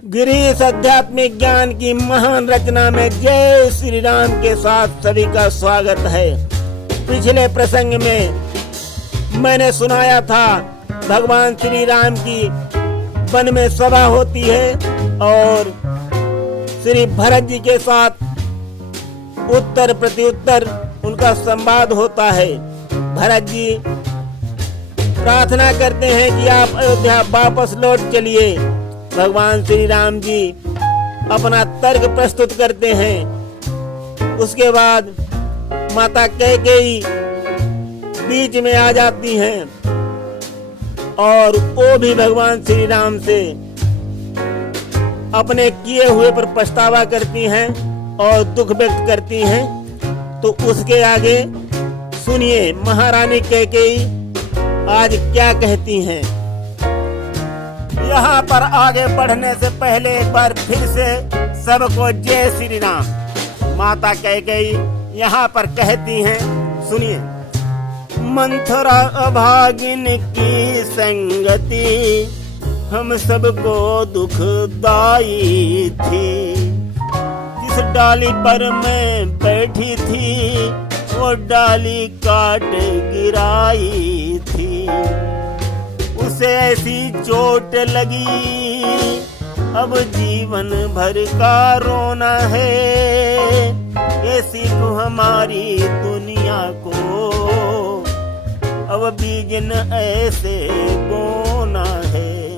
गिरीश आध्यात्मिक ज्ञान की महान रचना में जय श्री राम के साथ सभी का स्वागत है। पिछले प्रसंग में मैंने सुनाया था भगवान श्री राम की वन में सभा होती है और श्री भरत जी के साथ उत्तर प्रत्युत्तर उनका संवाद होता है। भरत जी प्रार्थना करते हैं कि आप अयोध्या वापस लौट चलिए। भगवान श्री राम जी अपना तर्क प्रस्तुत करते हैं। उसके बाद माता कैकेयी बीच में आ जाती हैं और वो भी भगवान श्री राम से अपने किए हुए पर पछतावा करती हैं और दुख व्यक्त करती हैं। तो उसके आगे सुनिए महारानी कैकेयी आज क्या कहती हैं। यहाँ पर आगे बढ़ने से पहले एक बार फिर से सबको जय श्री राम। माता कैकेयी यहाँ पर कहती हैं, सुनिए। मंथरा अभागिन की संगति हम सबको दुखदाई थी। जिस डाली पर मैं बैठी थी वो डाली काट गिराई थी। उसे ऐसी चोट लगी अब जीवन भर का रोना है। ये सीख हमारी दुनिया को अब बीजन ऐसे बोना है।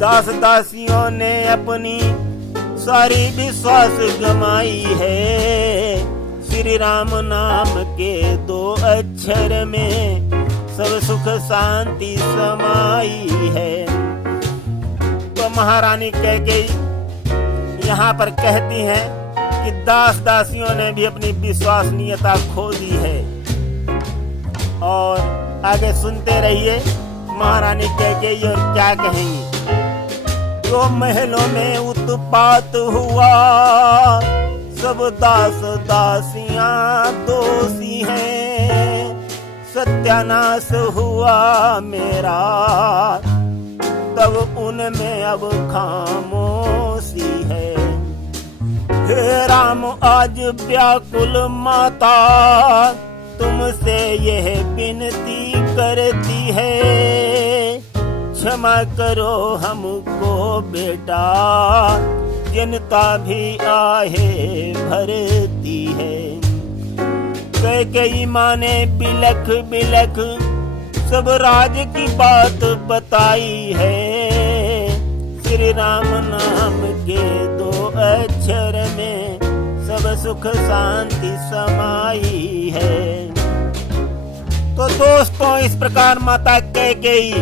दास दासियों ने अपनी सारी विश्वास गमाई है। श्री राम नाम के 2 अक्षर में सब सुख शांति समाई है। तो महारानी कैकेयी यहाँ पर कहती हैं कि दास दासियों ने भी अपनी विश्वसनीयता खो दी है। और आगे सुनते रहिए महारानी कैकेयी और क्या कहेंगी। जो महलों में उत्पात हुआ सब दास दासियां दोषी हैं। सत्यानाश हुआ मेरा तब उनमें अब खामोशी है। हे राम आज व्याकुल माता तुमसे यह विनती करती है। क्षमा करो हमको बेटा जनता भी आहे भरती है। कैकेयी माँ ने बिलख बिलख सब राज की बात बताई है। श्री राम नाम के 2 अक्षर में सब सुख शांति समाई है। तो दोस्तों इस प्रकार माता कैकेयी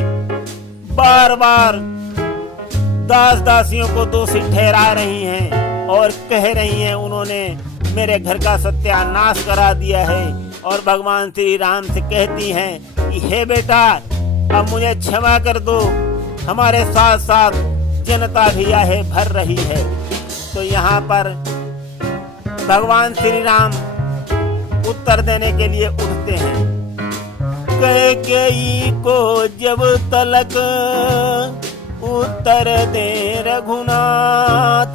बार बार दास दासियों को दोषी ठहरा रही हैं और कह रही हैं उन्होंने मेरे घर का सत्यानाश करा दिया है। और भगवान श्री राम से कहती हैं कि हे बेटा अब मुझे क्षमा कर दो। हमारे साथ साथ जनता भी आहे भर रही है। तो यहाँ पर भगवान श्री राम उत्तर देने के लिए उठते हैं। कैकेयी को जब तलक उत्तर दे रघुनाथ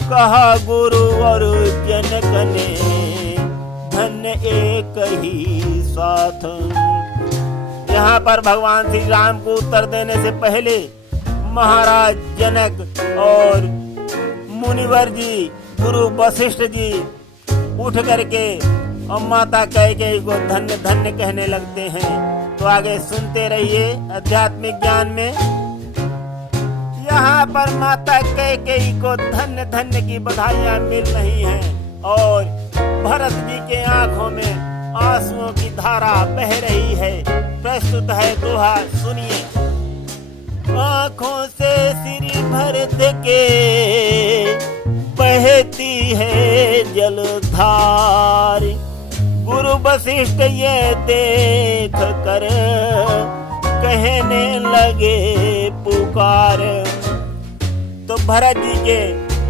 कहा गुरु और जनक ने धन्य एक ही साथ। यहाँ पर भगवान श्री राम को उत्तर देने से पहले महाराज जनक और मुनिवर जी गुरु वशिष्ठ जी उठ करके और माता कैकेयी को धन्य धन्य कहने लगते हैं। तो आगे सुनते रहिए आध्यात्मिक ज्ञान में। यहाँ पर माता कैकेयी को धन्य धन्य की बधाइयाँ मिल रही हैं और भरत जी के आंखों में आंसुओं की धारा बह रही है। प्रस्तुत है दोहा, सुनिए। आंखों से श्री भरत के बहती है जलधार। गुरु वशिष्ठ ये देख कर कहने लगे पुकार। तो भरत जी के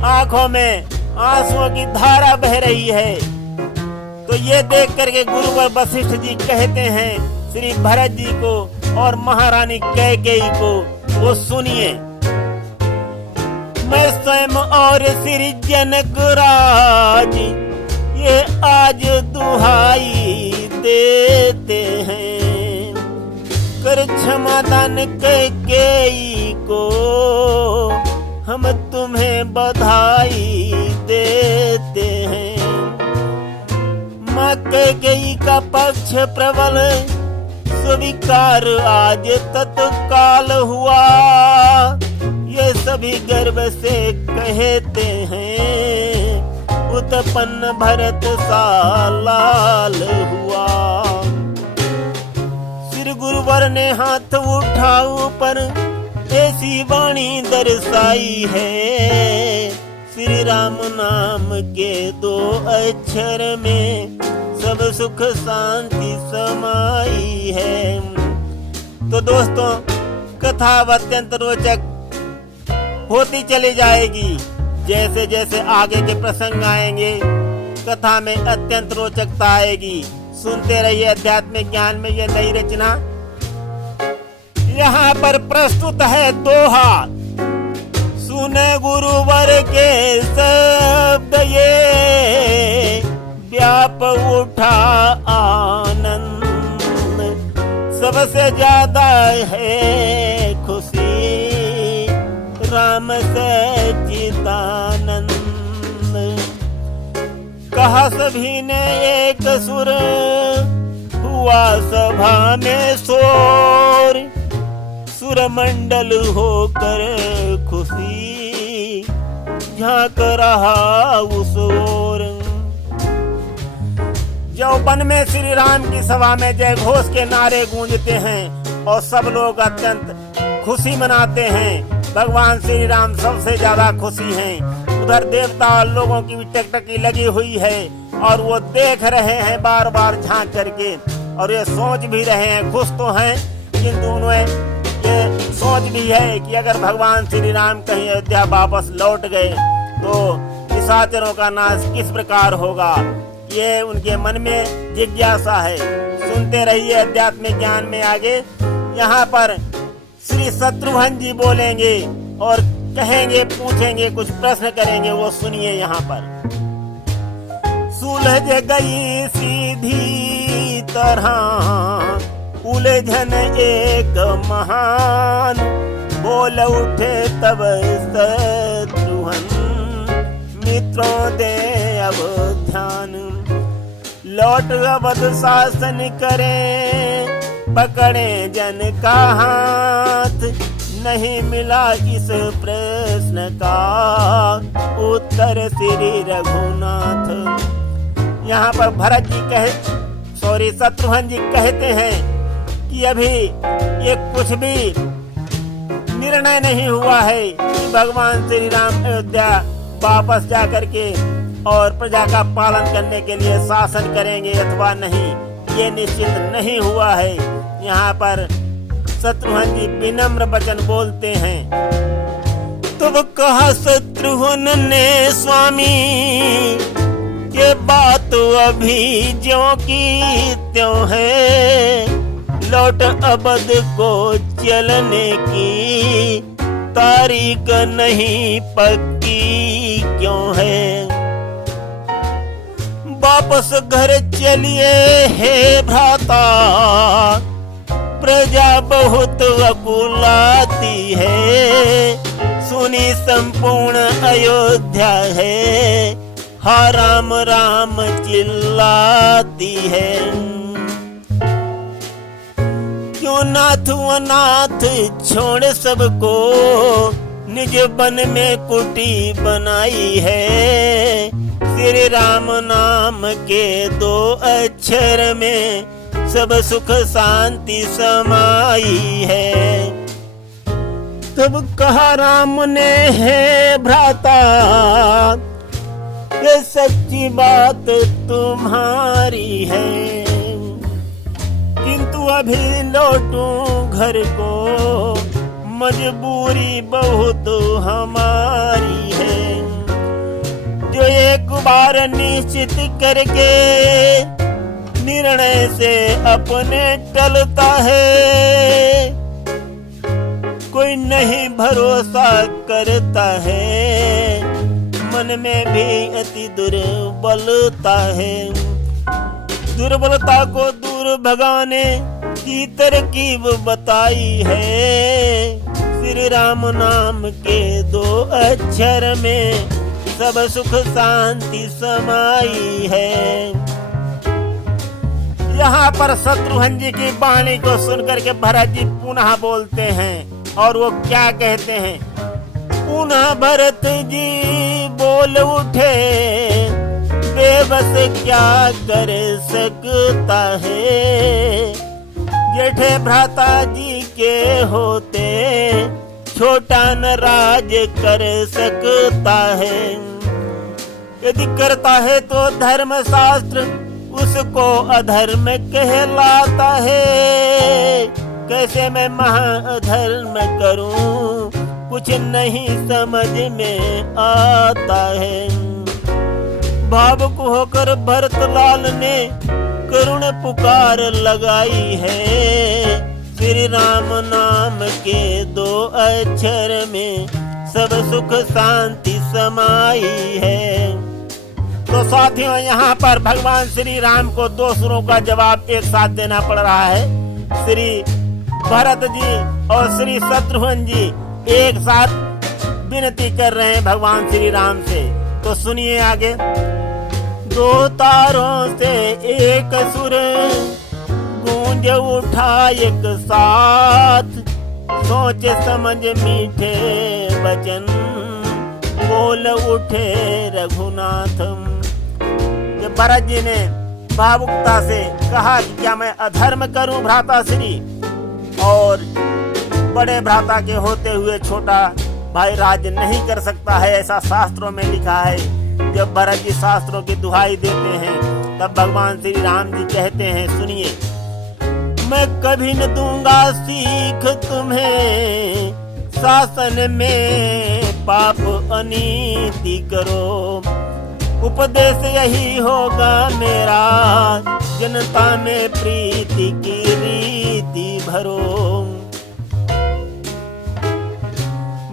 आंखों में आंसुओं की धारा बह रही है। तो ये देख करके गुरुवर वशिष्ठ जी कहते हैं श्री भरत जी को और महारानी कैकेयी को, वो सुनिए। और श्री जनक राज ये आज दुहाई देते हैं। कर क्षमादान कैकेयी को हम तुम्हें बधाई देते हैं। माँ कैकेयी का पक्ष प्रबल स्वीकार आज तत्काल हुआ। ये सभी गर्व से कहते हैं उत्पन्न भरत सा लाल हुआ। श्री गुरुवर ने हाथ उठा ऊपर ऐसी वाणी दर्शाई है। श्री राम नाम के 2 अक्षर में सब सुख शांति समाई है। तो दोस्तों कथा अत्यंत रोचक होती चली जाएगी। जैसे जैसे आगे के प्रसंग आएंगे कथा में अत्यंत रोचकता आएगी। सुनते रहिए आध्यात्मिक ज्ञान में यह नई रचना। यहाँ पर प्रस्तुत है दोहा। सुने गुरुवर के शब्द ये व्याप उठा आनंद। सबसे ज्यादा है खुशी राम सच्चिदानंद। कहा सभी ने एक सुर हुआ सभा में शोर। सुरमंडल होकर खुशी झांक रहा उस ओर। यौवन में श्री राम की सभा में जय घोष के नारे गूंजते हैं और सब लोग अत्यंत खुशी मनाते हैं। भगवान श्री राम सबसे ज्यादा खुशी हैं। उधर देवता और लोगों की भी टकटकी लगी हुई है और वो देख रहे हैं बार बार झांक करके और ये सोच भी रहे हैं। खुश तो हैं किंतु उन्हें ये सोच भी है कि अगर भगवान श्री राम कहीं अयोध्या वापस लौट गए तो निशाचरों का नाश किस प्रकार होगा, ये उनके मन में जिज्ञासा है। सुनते रहिए आध्यात्मिक ज्ञान में आगे। यहाँ पर श्री शत्रुघ्न जी बोलेंगे और कहेंगे, पूछेंगे, कुछ प्रश्न करेंगे, वो सुनिए यहाँ पर। सुलझ गई सीधी तरह उलझन एक महान। बोल उठे तब शत्रुघ्न मित्रों दे अब ध्यान। लौट अवध शासन करें पकड़े जन का हाथ। नहीं मिला इस प्रश्न का उत्तर श्री रघुनाथ। यहाँ पर भरत जी शत्रुघ्न जी कहते हैं कि अभी ये कुछ भी निर्णय नहीं हुआ है कि भगवान श्री राम अयोध्या वापस जा करके और प्रजा का पालन करने के लिए शासन करेंगे अथवा नहीं, ये निश्चित नहीं हुआ है। यहाँ पर शत्रुघ्न जी विनम्र वचन बोलते हैं। तब कहा शत्रुघ्न ने स्वामी ये बात अभी ज्यों की त्यों है। लौट अवध को चलने की तारीख नहीं पक्की क्यों है। वापस घर चलिए हे भ्राता प्रजा बहुत अकुलाती है। सुनी संपूर्ण अयोध्या है हा राम राम चिल्लाती है। क्यों नाथ अनाथ छोड़ सबको निज वन में कुटी बनाई है। श्री राम नाम के 2 अक्षर में सब सुख शांति समाई है। तब कहा राम ने हे भ्राता ये सच्ची बात तुम्हारी है। किंतु अभी लौटूं घर को मजबूरी बहुत हमारी है। जो एक बार निश्चित करके निर्णय से अपने टलता है। कोई नहीं भरोसा करता है मन में भी अति दुर्बलता है। दुर्बलता को दूर भगाने की तरकीब बताई है। श्री राम नाम के 2 अक्षर में सब सुख शांति समाई है। यहाँ पर शत्रुघ्न जी की वाणी को सुनकर के भरत जी पुनः बोलते हैं और वो क्या कहते हैं। पुनः भरत जी बोल उठे, बेबस क्या कर सकता है। जेठे भ्राता जी के होते छोटा न राज कर सकता है। यदि करता है तो धर्म शास्त्र उसको अधर्म कहलाता है। कैसे मैं महाअधर्म करूं कुछ नहीं समझ में आता है। भावुक होकर भरतलाल ने करुण पुकार लगाई है। श्री राम नाम के 2 अक्षर में सब सुख शांति समाई है। तो साथियों, यहाँ पर भगवान श्री राम को 2 सुरों का जवाब एक साथ देना पड़ रहा है। श्री भरत जी और श्री शत्रुघ्न जी एक साथ विनती कर रहे हैं भगवान श्री राम से। तो सुनिए आगे। 2 तारों से एक सुर गूंज उठा एक साथ, सोच समझ मीठे वचन बोल उठे रघुनाथ। जब भरत जी ने भावुकता से कहा कि क्या मैं अधर्म करूं भ्राता श्री, और बड़े भ्राता के होते हुए छोटा भाई राज्य नहीं कर सकता है, ऐसा शास्त्रों में लिखा है। जब भरत जी शास्त्रों की दुहाई देते हैं तब भगवान श्री राम जी कहते हैं, सुनिए। मैं कभी न दूंगा सीख तुम्हें, शासन में पाप अनीति करो। उपदेश यही होगा मेरा, जनता में प्रीति की रीति भरो।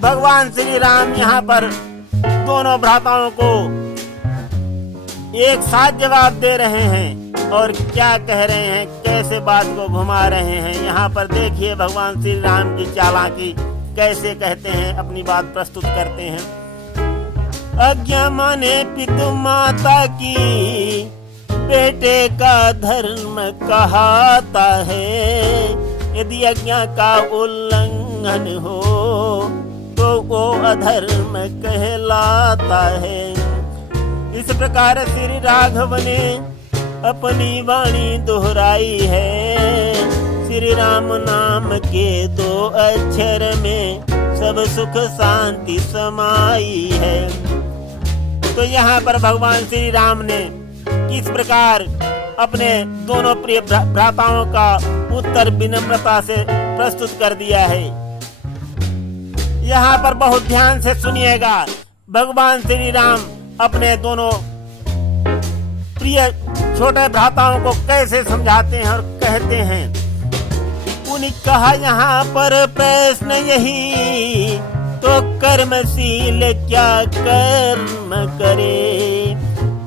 भगवान श्री राम यहाँ पर दोनों भ्राताओं को एक साथ जवाब दे रहे हैं और क्या कह रहे हैं, कैसे बात को घुमा रहे हैं। यहाँ पर देखिए भगवान श्री राम की चालाकी कैसे कहते हैं, अपनी बात प्रस्तुत करते हैं। आज्ञा माने पितु माता की, बेटे का धर्म कहाता है। यदि आज्ञा का उल्लंघन हो तो वो अधर्म कहलाता है। इस प्रकार श्री राघव ने अपनी वाणी दोहराई है। श्री राम नाम के 2 अक्षर में सब सुख शांति समाई है। तो यहाँ पर भगवान श्री राम ने किस प्रकार अपने दोनों प्रिय भ्राताओं का उत्तर विनम्रता से प्रस्तुत कर दिया है। यहाँ पर बहुत ध्यान से सुनिएगा। भगवान श्री राम अपने दोनों प्रिय छोटे भ्राताओं को कैसे समझाते हैं और कहते हैं। उन्हें कहा यहाँ पर प्रश्न यही, तो कर्मशील क्या कर्म करे।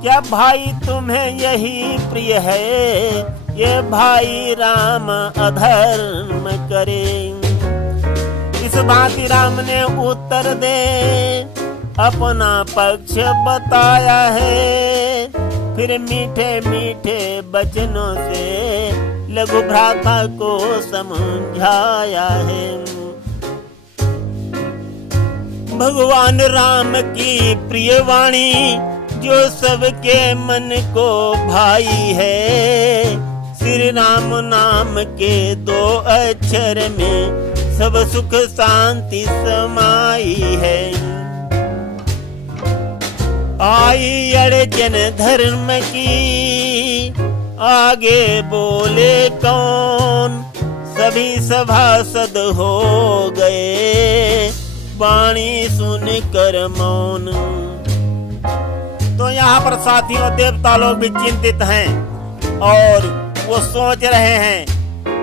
क्या भाई तुम्हें यही प्रिय है, ये भाई राम अधर्म करे। इस भांति राम ने उत्तर दे अपना पक्ष बताया है। फिर मीठे मीठे वचनों से लघु भ्राता को समझाया है। भगवान राम की प्रिय वाणी जो सबके मन को भाई है। श्री राम नाम के 2 अक्षर में सब सुख शांति समाई है। आई अड़चन धर्म की, आगे बोले कौन। सभी सभासद हो गए, वाणी सुनकर मौन। तो यहाँ पर साथियों देवता लोग भी चिंतित हैं और वो सोच रहे हैं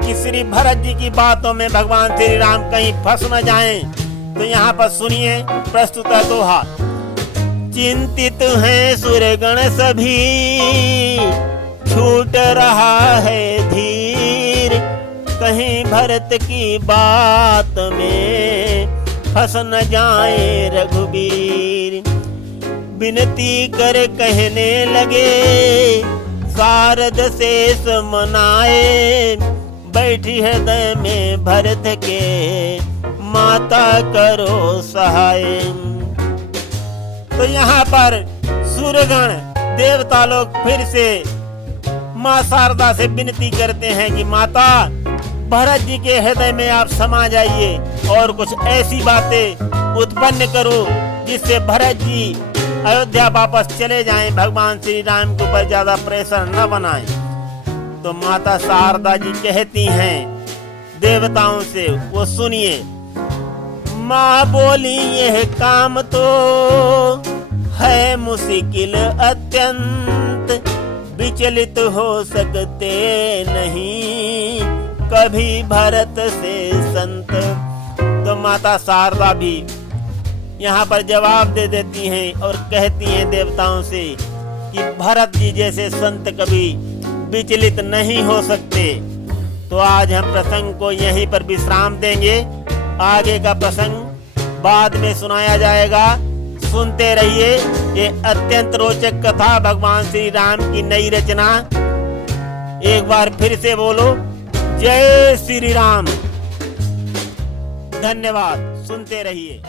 कि श्री भरत जी की बातों में भगवान श्री राम कहीं फंस न जाएं। तो यहाँ पर सुनिए प्रस्तुत है दोहा। चिंतित हैं सुरगण सभी, छूट रहा है धीर, कहीं भरत की बात में फंस न जाए रघुबीर। विनती कर कहने लगे सारद शेष मनाए, बैठी हृदय में भरत के माता करो सहाय। तो यहाँ पर सूर्यगण देवता लोग फिर से माँ शारदा से विनती करते हैं कि माता भरत जी के हृदय में आप समा जाइए और कुछ ऐसी बातें उत्पन्न करो जिससे भरत जी अयोध्या वापस चले जाएं, भगवान श्री राम के ऊपर ज्यादा प्रेशर न बनाएं। तो माता शारदा जी कहती हैं देवताओं से, वो सुनिए। माँ बोली यह काम तो है मुश्किल अत्यंत, विचलित हो सकते नहीं कभी भरत से संत। तो माता शारदा भी यहाँ पर जवाब दे देती हैं और कहती हैं देवताओं से कि भरत जी जैसे संत कभी विचलित नहीं हो सकते। तो आज हम प्रसंग को यहीं पर विश्राम देंगे, आगे का प्रसंग बाद में सुनाया जाएगा। सुनते रहिए, ये अत्यंत रोचक कथा भगवान श्री राम की नई रचना। एक बार फिर से बोलो, जय श्री राम। धन्यवाद, सुनते रहिए।